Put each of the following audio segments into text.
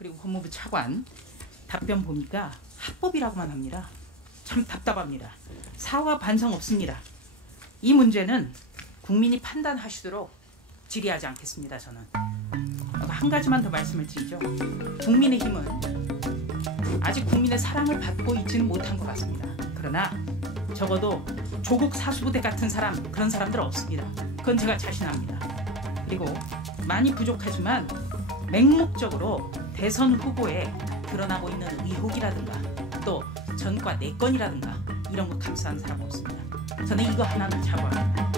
그리고 법무부 차관 답변 보니까 합법이라고만 합니다. 참 답답합니다. 사과 반성 없습니다. 이 문제는 국민이 판단하시도록 질의하지 않겠습니다. 저는 한 가지만 더 말씀을 드리죠. 국민의힘은 아직 국민의 사랑을 받고 있지는 못한 것 같습니다. 그러나 적어도 조국 사수부대 같은 사람, 그런 사람들 없습니다. 그건 제가 자신합니다. 그리고 많이 부족하지만 맹목적으로 대선 후보에 드러나고 있는 의혹이라든가 또 전과 내건이라든가 이런 거 감싸는 사람 없습니다. 저는 이거 하나는 자부합니다.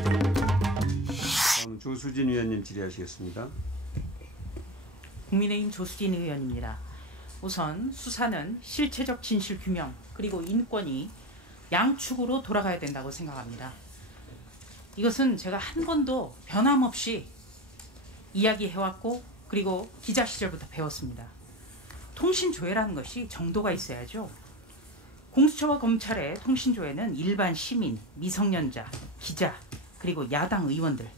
다음 조수진 의원님 질의하시겠습니다. 국민의힘 조수진 의원입니다. 우선 수사는 실체적 진실 규명 그리고 인권이 양축으로 돌아가야 된다고 생각합니다. 이것은 제가 한 번도 변함없이 이야기해왔고 그리고 기자 시절부터 배웠습니다. 통신조회라는 것이 정도가 있어야죠. 공수처와 검찰의 통신조회는 일반 시민, 미성년자, 기자 그리고 야당 의원들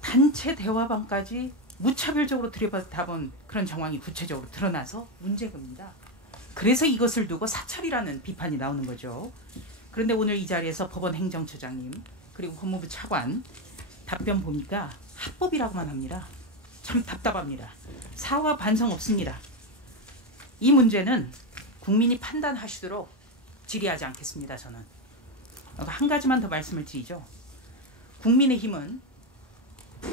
단체 대화방까지 무차별적으로 들여다본 그런 정황이 구체적으로 드러나서 문제입니다. 그래서 이것을 두고 사찰이라는 비판이 나오는 거죠. 그런데 오늘 이 자리에서 법원 행정처장님 그리고 법무부 차관 답변 보니까 합법이라고만 합니다. 참 답답합니다. 사과 반성 없습니다. 이 문제는 국민이 판단하시도록 질의하지 않겠습니다. 저는 한 가지만 더 말씀을 드리죠. 국민의힘은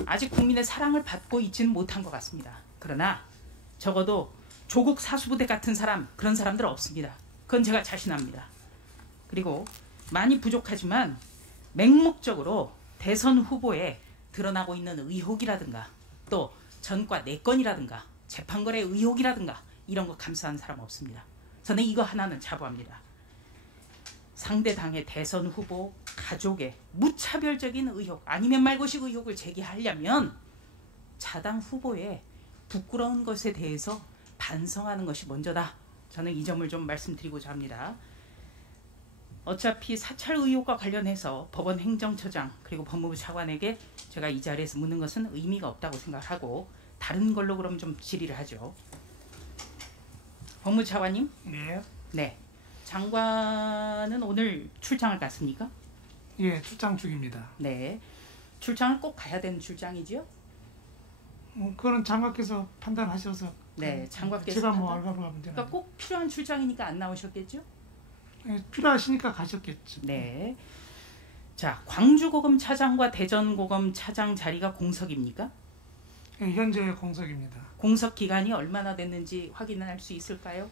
아직 국민의 사랑을 받고 있지는 못한 것 같습니다. 그러나 적어도 조국 사수부대 같은 사람, 그런 사람들 없습니다. 그건 제가 자신합니다. 그리고 많이 부족하지만 맹목적으로 대선 후보에 드러나고 있는 의혹이라든가 또 전과 내건이라든가 재판거래 의혹이라든가 이런 거 감싸는 사람 없습니다. 저는 이거 하나는 자부합니다. 상대 당의 대선 후보 가족의 무차별적인 의혹 아니면 말고식 의혹을 제기하려면 자당 후보의 부끄러운 것에 대해서 반성하는 것이 먼저다. 저는 이 점을 좀 말씀드리고자 합니다. 어차피 사찰 의혹과 관련해서 법원 행정처장 그리고 법무부 차관에게 제가 이 자리에서 묻는 것은 의미가 없다고 생각하고 다른 걸로 그럼 좀 질의를 하죠. 법무부 차관님? 네. 네. 장관은 오늘 출장을 갔습니까? 예, 출장 중입니다. 네. 출장을 꼭 가야 되는 출장이지요? 그거는 장관께서 판단하셔서. 네, 장관께서. 제가 뭐 알바로 가면 되나. 그러니까 꼭 필요한 출장이니까 안 나오셨겠죠? 예, 필요하시니까 가셨겠죠. 네. 자, 광주고검 차장과 대전고검 차장 자리가 공석입니까? 예, 현재 공석입니다. 공석 기간이 얼마나 됐는지 확인할 수 있을까요?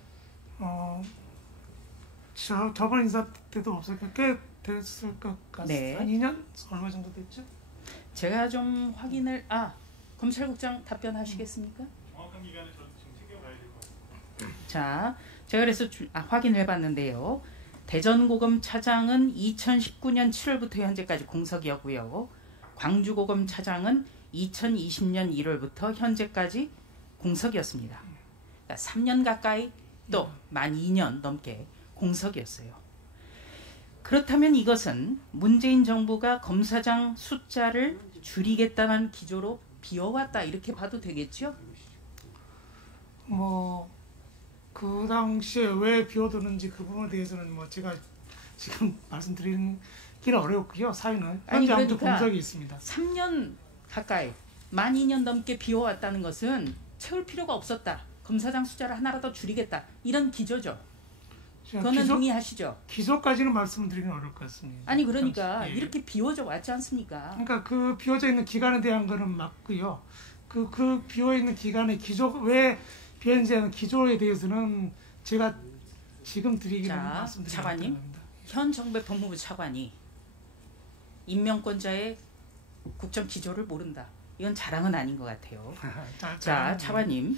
저번 인사 때도 없었고 꽤 됐을 것 같습니다. 네. 한 2년 얼마 정도 됐죠? 제가 좀 확인을 검찰국장 답변하시겠습니까? 정확한 기간을 저 지금 챙겨봐야 될 것 같아요. 자, 제가 그래서 확인해봤는데요. 대전고검 차장은 2019년 7월부터 현재까지 공석이었고요. 광주고검 차장은 2020년 1월부터 현재까지 공석이었습니다. 그러니까 3년 가까이 또 만 2년 넘게 공석이었어요. 그렇다면 이것은 문재인 정부가 검사장 숫자를 줄이겠다는 기조로 비워왔다 이렇게 봐도 되겠죠? 그 당시에 왜 비워두는지 그 부분에 대해서는 제가 지금 말씀드리기는 어렵고요. 사유는 현재 아무튼 공석이 있습니다. 3년 가까이 만 2년 넘게 비워왔다는 것은 채울 필요가 없었다. 검사장 숫자를 하나라도 줄이겠다. 이런 기조죠. 그거는 동의하시죠? 기소까지는 말씀을 드리기는 어려울 것 같습니다. 아니 그러니까 예. 이렇게 비워져 왔지 않습니까? 그러니까 그 비워져 있는 기간에 대한 거는 맞고요. 그 비워 있는 기간의 기조 왜 비워있는지 하는 기조에 대해서는 제가 지금 드리기는 말씀드리는 차관님, 현 정부의 법무부 차관이 임명권자의 국정 기조를 모른다. 이건 자랑은 아닌 것 같아요. 자, 차관님.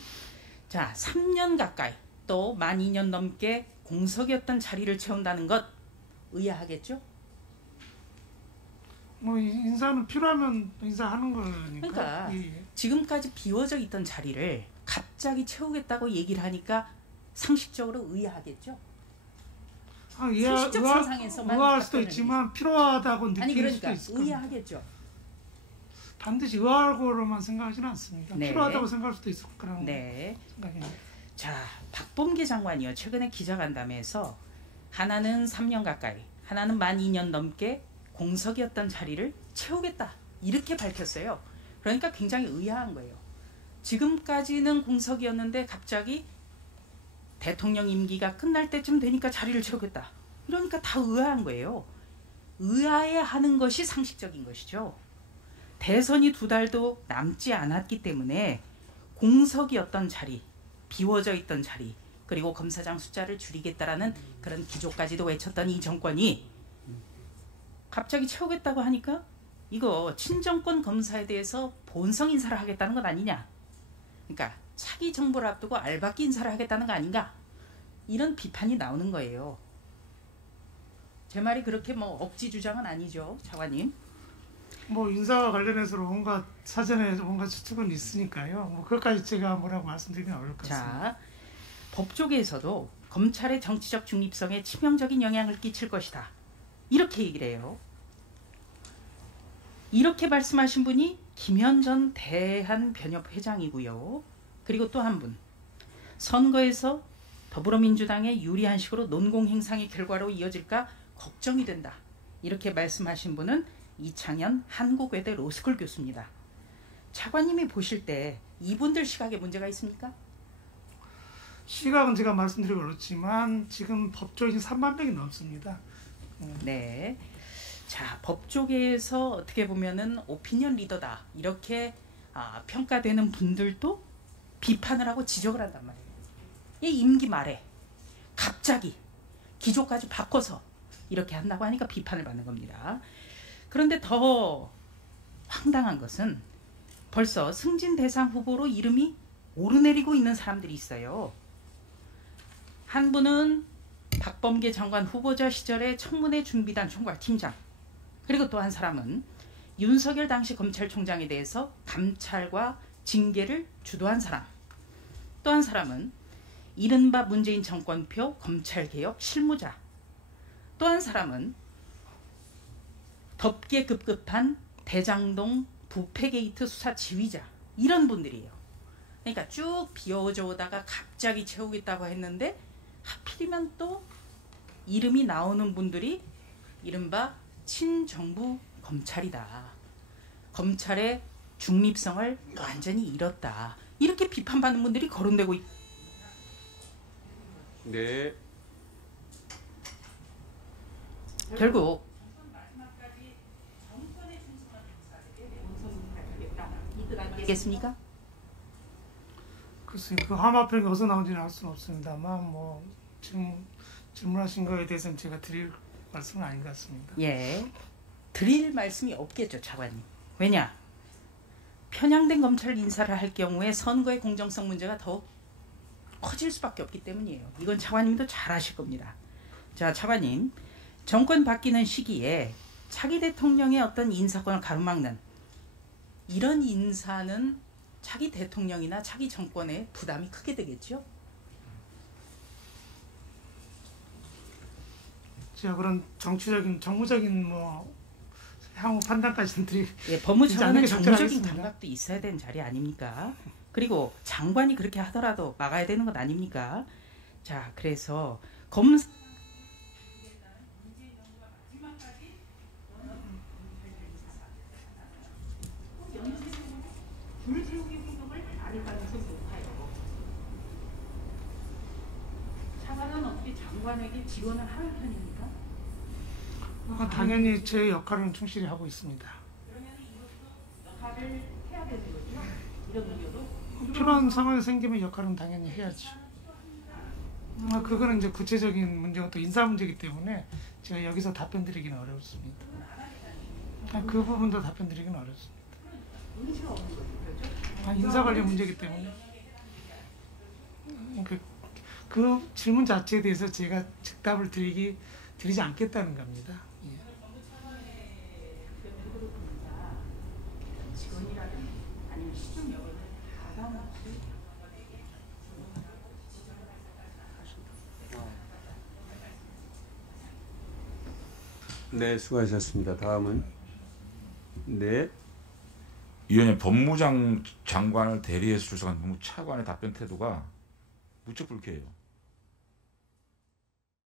자, 3년 가까이 또 만 2년 넘게 공석이었던 자리를 채운다는 것 의아하겠죠? 인사는 필요하면 인사하는 거니까. 그러니까 예. 지금까지 비워져 있던 자리를 갑자기 채우겠다고 얘기를 하니까 상식적으로 의아하겠죠? 상식적 상상에서만 의아할 수도 있지만 필요하다고 느낄 아니 그러니까 수도 있을 의아하겠죠. 반드시 의학으로만 생각하지는 않습니다. 네. 필요하다고 생각할 수도 있을 거라는 네. 생각입니다. 자, 박범계 장관이요. 최근에 기자간담회에서 하나는 3년 가까이, 하나는 만 2년 넘게 공석이었던 자리를 채우겠다. 이렇게 밝혔어요. 그러니까 굉장히 의아한 거예요. 지금까지는 공석이었는데 갑자기 대통령 임기가 끝날 때쯤 되니까 자리를 채우겠다. 이러니까 다 의아한 거예요. 의아해하는 것이 상식적인 것이죠. 대선이 2달도 남지 않았기 때문에 공석이었던 자리, 비워져 있던 자리, 그리고 검사장 숫자를 줄이겠다라는 그런 기조까지도 외쳤던 이 정권이 갑자기 채우겠다고 하니까 이거 친정권 검사에 대해서 본성 인사를 하겠다는 것 아니냐. 그러니까 차기 정부를 앞두고 알박기 인사를 하겠다는 거 아닌가. 이런 비판이 나오는 거예요. 제 말이 그렇게 뭐 억지 주장은 아니죠, 차관님. 뭐 인사와 관련해서 뭔가 사전에 뭔가 추측은 있으니까요. 뭐 그것까지 제가 뭐라고 말씀드리긴 어려울 것 같습니다. 자, 법조계에서도 검찰의 정치적 중립성에 치명적인 영향을 끼칠 것이다. 이렇게 얘기를 해요. 이렇게 말씀하신 분이 김현 전 대한변협 회장이고요. 그리고 또 한 분. 선거에서 더불어민주당의 유리한 식으로 논공행상의 결과로 이어질까 걱정이 된다. 이렇게 말씀하신 분은 이창현 한국외대 로스쿨 교수입니다. 차관님이 보실 때 이분들 시각에 문제가 있습니까? 시각은 제가 말씀드리기 어렵지만 지금 법조인 3만 명이 넘습니다. 네. 자, 법조계에서 어떻게 보면은 오피니언 리더다. 이렇게 평가되는 분들도 비판을 하고 지적을 한단 말이에요. 이 임기 말에 갑자기 기조까지 바꿔서 이렇게 한다고 하니까 비판을 받는 겁니다. 그런데 더 황당한 것은 벌써 승진 대상 후보로 이름이 오르내리고 있는 사람들이 있어요. 한 분은 박범계 장관 후보자 시절의 청문회 준비단 총괄팀장, 그리고 또 한 사람은 윤석열 당시 검찰총장에 대해서 감찰과 징계를 주도한 사람, 또 한 사람은 이른바 문재인 정권표 검찰개혁 실무자, 또 한 사람은 덥게 급급한 대장동 부패게이트 수사 지휘자, 이런 분들이에요. 그러니까 쭉 비워져 오다가 갑자기 채우겠다고 했는데 하필이면 또 이름이 나오는 분들이 이른바 친정부 검찰이다. 검찰의 중립성을 완전히 잃었다. 이렇게 비판받는 분들이 거론되고 있. 네. 결국 겠습니까? 글쎄요, 그 화마평이 어디서 나온지는 알 수는 없습니다만 뭐 지금 질문하신 거에 대해서는 제가 드릴 말씀은 아닌 것 같습니다. 예, 드릴 말씀이 없겠죠, 차관님. 왜냐? 편향된 검찰 인사를 할 경우에 선거의 공정성 문제가 더 커질 수밖에 없기 때문이에요. 이건 차관님도 잘 아실 겁니다. 자, 차관님, 정권 바뀌는 시기에 차기 대통령의 어떤 인사권을 가로막는 이런 인사는 차기 대통령이나 차기 정권에 부담이 크게 되겠죠? 제가 그런 정치적인 정무적인 뭐 향후 판단까지는 드리. 예, 법무차관은 게 정무적인 적절하겠습니다. 감각도 있어야 되는 자리 아닙니까? 그리고 장관이 그렇게 하더라도 막아야 되는 것 아닙니까? 자, 그래서 차관은 어떻게 장관에게 지원을 하는 편입니까? 당연히 제 역할은 충실히 하고 있습니다. 그러면 이것도 역할을 해야 되는 거죠? 이런 의료도? 필요한 상황이 생기면 역할은 당연히 해야죠. 그거는 이제 구체적인 문제가 또 인사 문제이기 때문에 제가 여기서 답변 드리기는 어렵습니다. 그 부분도 답변 드리기는 어렵습니다. 의지가 없는 거죠? 인사 관련 문제이기 때문에 그 질문 자체에 대해서 제가 즉답을 드리지 않겠다는 겁니다. 예. 직원이라든 아니면 시중 여론을 가감없이 네, 수고하셨습니다. 다음은 네. 위원님 법무장 장관을 대리해서 출석한 법무차관의 답변 태도가 무척 불쾌해요.